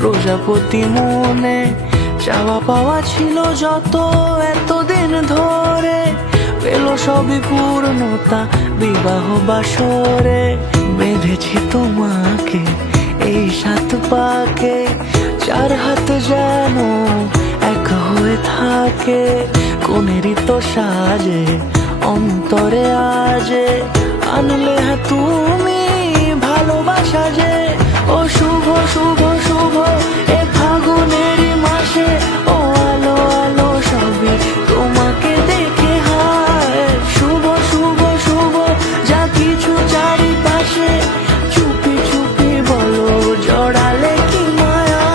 প্রজাপতি মনে চাওয়া পাওয়া ছিল যত এতদিন ধরে, পেল সবই পূর্ণতা বিবাহ বাসরে। বেঁধেছি তোমাকে এই 7 পাকে, 4 হাত যেন এক হয়ে থাকে। কোনেরই তো সাজে অন্তরে আজে, আনলে তুমি ভালোবাসা যে। ও শুভ শুভ শুভ এ ফাগুনেরই মাসে, ও আলো আলো সবই তোমাকে দেখে হায়। শুভ শুভ শুভ যা কিছু চারিপাশে, চুপি চুপি বলো জড়ালে কি মায়া।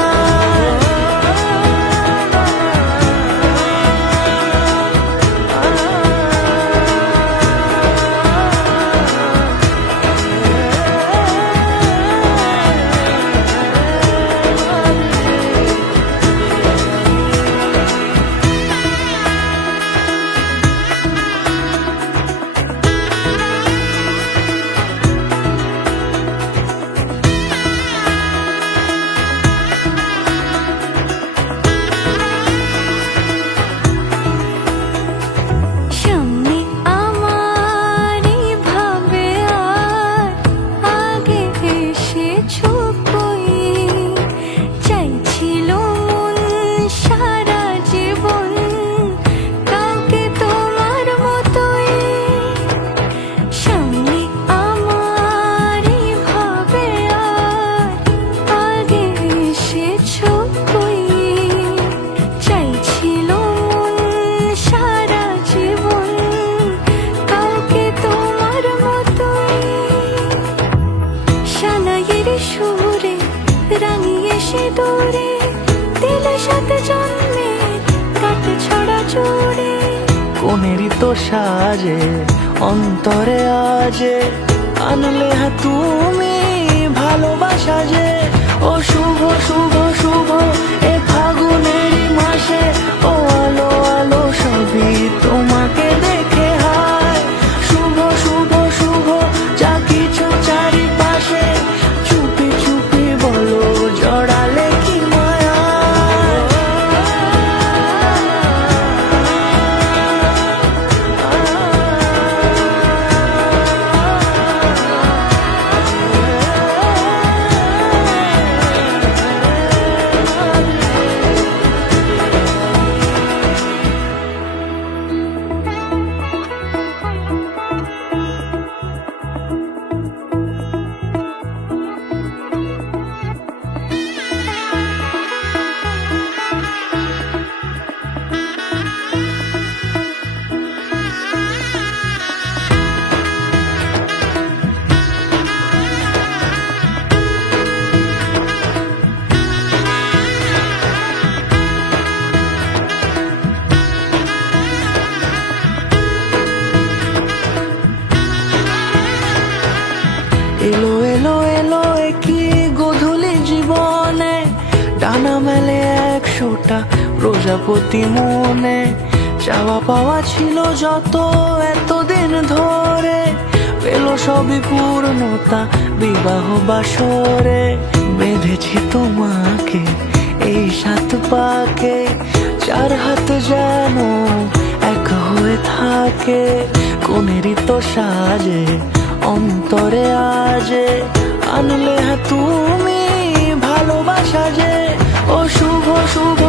সুরে রাঙিয়ে সে দূরে দিলে 7 জন্মের কাট ছড়া জোড়ে। কোনেরই তো সাজে অন্তরে আজে, আনলে তুমি ভালোবাসা যে। ও শুভ শুভ শুভ এ ফাগুনেরই মাসে, ও আলো আলো সবই তোমাকে দেখে হায়। শুভ শুভ শুভ যা কিছু চারিপাশে, চুপি চুপি বলো জড়ালে কি মায়া। এলো এলো এলো কি গধূলি জীবনে, ডানা মেলে 100টা প্রজাপতি মনে। চাওয়া পাওয়া ছিল যত এতদিন ধরে, পেল সবই পূর্ণতা বিবাহ বাসরে। বেঁধেছি তোমাকে এই 7 পাকে, 4 হাত যেন এক হয়ে থাকে। কোনেরই তো সাজে অন্তরে আজে, আনলে তুমি ভালোবাসা যে। ও শুভ শুভ